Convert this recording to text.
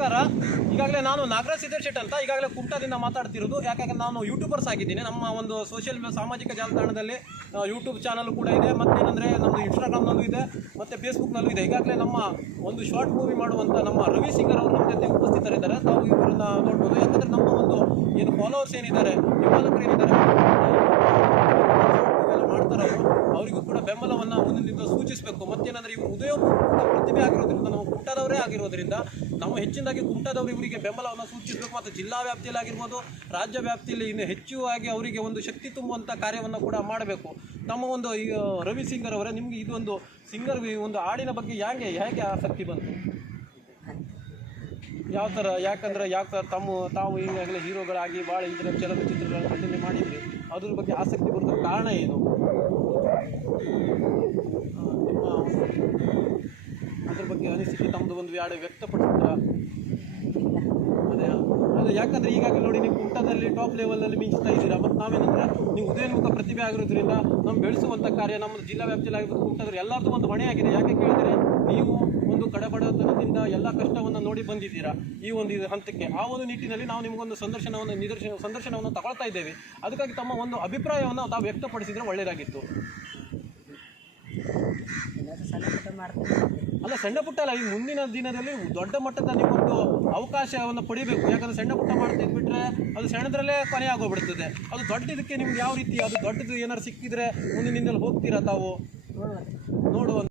ನಮಸ್ಕಾರ. ಈಗಾಗಲೇ ನಾನು ನಾಗರಾಜ್ ಸಿದ್ದೇಶ್ ಶೆಟ್ ಅಂತ ಈಗಾಗಲೇ ಕುಮಟಾದಿಂದ ಮಾತಾಡ್ತಿರೋದು. ಯಾಕಂದರೆ ನಾನು ಯೂಟ್ಯೂಬರ್ಸ್ ಆಗಿದ್ದೀನಿ. ನಮ್ಮ ಒಂದು ಸಾಮಾಜಿಕ ಜಾಲತಾಣದಲ್ಲಿ ಯೂಟ್ಯೂಬ್ ಚಾನಲ್ ಕೂಡ ಇದೆ, ಮತ್ತೇನೆಂದರೆ ನಮ್ಮದು ಇನ್ಸ್ಟಾಗ್ರಾಮ್ನಲ್ಲೂ ಇದೆ, ಮತ್ತು ಫೇಸ್ಬುಕ್ನಲ್ಲೂ ಇದೆ. ಈಗಾಗಲೇ ನಮ್ಮ ಒಂದು ಶಾರ್ಟ್ ಮೂವಿ ಮಾಡುವಂಥ ನಮ್ಮ ರವಿ ಸಿಂಗರ್ ಅವರು ನಮ್ಮ ಜೊತೆ ಉಪಸ್ಥಿತರಿದ್ದಾರೆ. ತಾವು ಇವರನ್ನ ನೋಡ್ಬೋದು. ಯಾಕಂದರೆ ನಮ್ಮ ಒಂದು ಏನು ಫಾಲೋವರ್ಸ್ ಏನಿದ್ದಾರೆ, ನಿಪಾಲಕರು ಏನಿದ್ದಾರೆ ಮಾಡ್ತಾರೋ ಅವರಿಗೂ ಕೂಡ ಬೆಂಬಲವನ್ನು ಮುಂದಿನಿಂದ ಸೂಚಿಸಬೇಕು. ಮತ್ತೇನೆಂದರೆ ಇವರು ಉದಯೋನ್ಮುಖ ಪ್ರತಿಭೆ ಆಗಿರೋದ್ರಿಂದ, ನಾವು ಕುಮಟಾದವರೇ ಆಗಿರೋದ್ರಿಂದ ನಾವು ಹೆಚ್ಚಿನದಾಗಿ ಕುಮಟಾದವರು ಇವರಿಗೆ ಬೆಂಬಲವನ್ನು ಸೂಚಿಸಬೇಕು. ಮತ್ತು ಜಿಲ್ಲಾ ವ್ಯಾಪ್ತಿಯಲ್ಲಿ ಆಗಿರ್ಬೋದು, ರಾಜ್ಯ ವ್ಯಾಪ್ತಿಯಲ್ಲಿ ಇನ್ನು ಹೆಚ್ಚಾಗಿ ಅವರಿಗೆ ಒಂದು ಶಕ್ತಿ ತುಂಬುವಂಥ ಕಾರ್ಯವನ್ನು ಕೂಡ ಮಾಡಬೇಕು. ನಮ್ಮ ಒಂದು ಈ ರವಿ ಸಿಂಗರ್ ಅವರೇ, ನಿಮಗೆ ಇದೊಂದು ಸಿಂಗರ್ ಒಂದು ಹಾಡಿನ ಬಗ್ಗೆ ಹೇಗೆ ಆಸಕ್ತಿ ಬಂತು? ಯಾವ ಥರ? ಯಾಕಂದರೆ ತಾವು ಈಗಾಗಲೇ ಹೀರೋಗಳಾಗಿ ಭಾಳ ಇದರ ಚಲನಚಿತ್ರಗಳನ್ನು ನಟನೆ ಮಾಡಿದ್ರಿ, ಅದ್ರ ಬಗ್ಗೆ ಆಸಕ್ತಿ ಬರೋದಕ್ಕೆ ಕಾರಣ ಏನು? ನಿಮ್ಮ ಅದ್ರ ಬಗ್ಗೆ ಅನಿಸಿಕೆ ತಮ್ಮದು ಒಂದು ಯಾರು ವ್ಯಕ್ತಪಡಿಸಿದ್ರ? ಅದೇ ಯಾಕಂದರೆ ಈಗಾಗಲೇ ನೋಡಿ, ನೀವು ಕುಮಟಾದಲ್ಲಿ ಟಾಪ್ ಲೆವೆಲಲ್ಲಿ ಮಿಂಚ್ತಾ ಇದ್ದೀರಾ. ಮತ್ತು ನಾವೇನಂದರೆ ನೀವು ಉದಯೋನ್ಮುಖ ಪ್ರತಿಭೆ ಆಗಿರೋದ್ರಿಂದ ನಮ್ಮ ಬೆಳೆಸುವಂಥ ಕಾರ್ಯ ನಮ್ಮ ಜಿಲ್ಲಾ ವ್ಯಾಪ್ತಿಯಲ್ಲಿ ಆಗಿರ್ಬೋದು, ಕುಮಟಾದಲ್ಲಿ ಎಲ್ಲರದ್ದು ಒಂದು ಹೊಣೆಯಾಗಿದೆ. ಯಾಕೆ ಕೇಳಿದರೆ, ನೀವು ಒಂದು ಕಡೆಬಡತನದಿಂದ ಎಲ್ಲ ಕಷ್ಟವನ್ನು ನೋಡಿ ಬಂದಿದ್ದೀರಾ ಈ ಒಂದು ಹಂತಕ್ಕೆ. ಆ ಒಂದು ನಿಟ್ಟಿನಲ್ಲಿ ನಾವು ನಿಮಗೊಂದು ಸಂದರ್ಶನವನ್ನು ತಗೊಳ್ತಾ ಇದ್ದೇವೆ. ಅದಕ್ಕಾಗಿ ತಮ್ಮ ಒಂದು ಅಭಿಪ್ರಾಯವನ್ನು ತಾವು ವ್ಯಕ್ತಪಡಿಸಿದರೆ ಒಳ್ಳೆಯದಾಗಿತ್ತು. ಅಲ್ಲ, ಸಣ್ಣ ಪುಟ್ಟ ಅಲ್ಲ, ಈ ಮುಂದಿನ ದಿನದಲ್ಲಿ ದೊಡ್ಡ ಮಟ್ಟದ ನೀವೊಂದು ಅವಕಾಶವನ್ನು ಪಡಿಬೇಕು. ಯಾಕಂದರೆ ಸಣ್ಣ ಪುಟ್ಟ ಮಾಡ್ತಾ ಇದ್ಬಿಟ್ರೆ ಅದು ಸಣ್ಣದ್ರಲ್ಲೇ ಕೊನೆ ಆಗೋಗ್ಬಿಡ್ತದೆ. ಅದು ದೊಡ್ಡದಕ್ಕೆ ನಿಮ್ಗೆ ಯಾವ ರೀತಿ ಅದು ದೊಡ್ಡದು ಏನಾದ್ರು ಸಿಕ್ಕಿದ್ರೆ ಮುಂದಿನಿಂದಲೂ ಹೋಗ್ತೀರಾ ತಾವು ನೋಡುವಂಥ